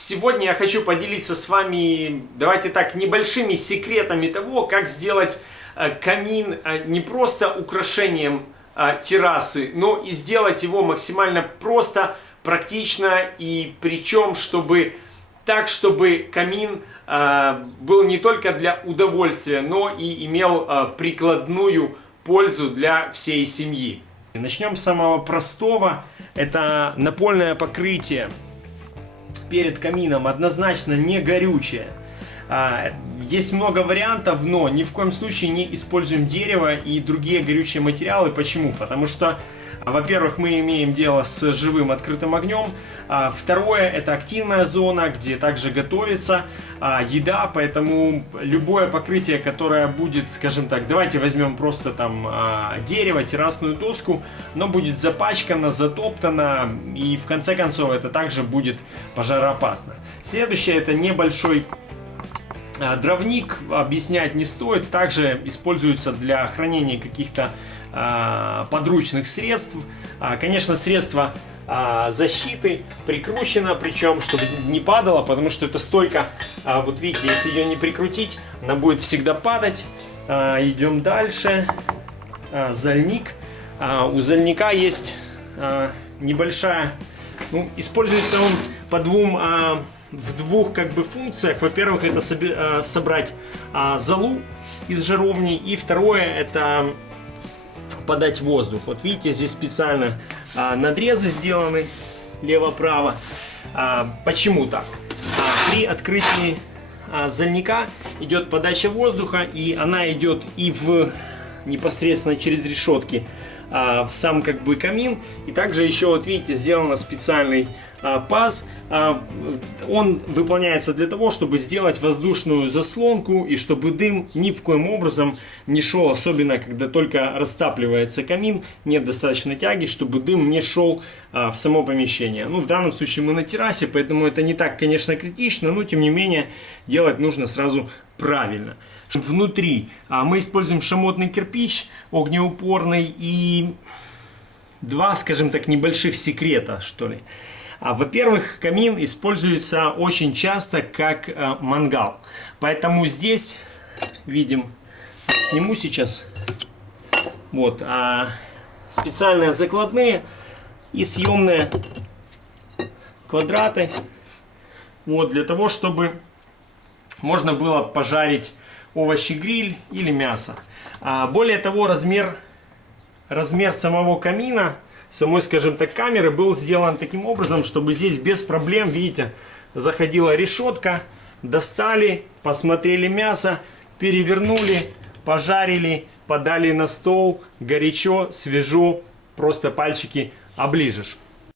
Сегодня я хочу поделиться с вами, давайте так, небольшими секретами того, как сделать камин не просто украшением террасы, но и сделать его максимально просто, практично, и причем, чтобы камин был не только для удовольствия, но и имел прикладную пользу для всей семьи. Начнем с самого простого. Это напольное покрытие перед камином, однозначно не горючее. Есть много вариантов, но ни в коем случае не используем дерево и другие горючие материалы. Почему? Потому что, во-первых, мы имеем дело с живым открытым огнем. Второе, это активная зона, где также готовится еда, поэтому любое покрытие, которое будет, скажем так, давайте возьмем просто там дерево, террасную доску, но будет запачкано, затоптано, и в конце концов это также будет пожароопасно. Следующее, это небольшой дровник, объяснять не стоит, также используется для хранения каких-то подручных средств. Конечно, средства защиты прикручено, причем чтобы не падало, потому что эта стойка, вот видите, если ее не прикрутить, она будет всегда падать. Идем дальше. Зальник. У зальника есть небольшая, используется он в двух функциях. Во-первых, это собрать золу из жаровни, и второе, это подать воздух. Вот видите, здесь специально надрезы сделаны лево-право. Почему так? При открытии зальника идет подача воздуха, и она идет и непосредственно через решетки в сам камин. И также еще, вот видите, сделано специальный паз. Он выполняется для того, чтобы сделать воздушную заслонку, и чтобы дым ни в коем образом не шел, особенно когда только растапливается камин, нет достаточно тяги, чтобы дым не шел в само помещение. В данном случае мы на террасе, поэтому это не так, конечно, критично, но тем не менее делать нужно сразу правильно. Внутри мы используем шамотный кирпич, огнеупорный, и два, скажем так, небольших секрета, что ли. Во-первых, камин используется очень часто как мангал. Поэтому здесь, видим, сниму сейчас, вот, специальные закладные и съемные квадраты, вот, для того, чтобы можно было пожарить овощи-гриль или мясо. Более того, размер самого камина, самой, скажем так, камеры был сделан таким образом, чтобы здесь без проблем, видите, заходила решетка, достали, посмотрели мясо, перевернули, пожарили, подали на стол, горячо, свежо, просто пальчики оближешь.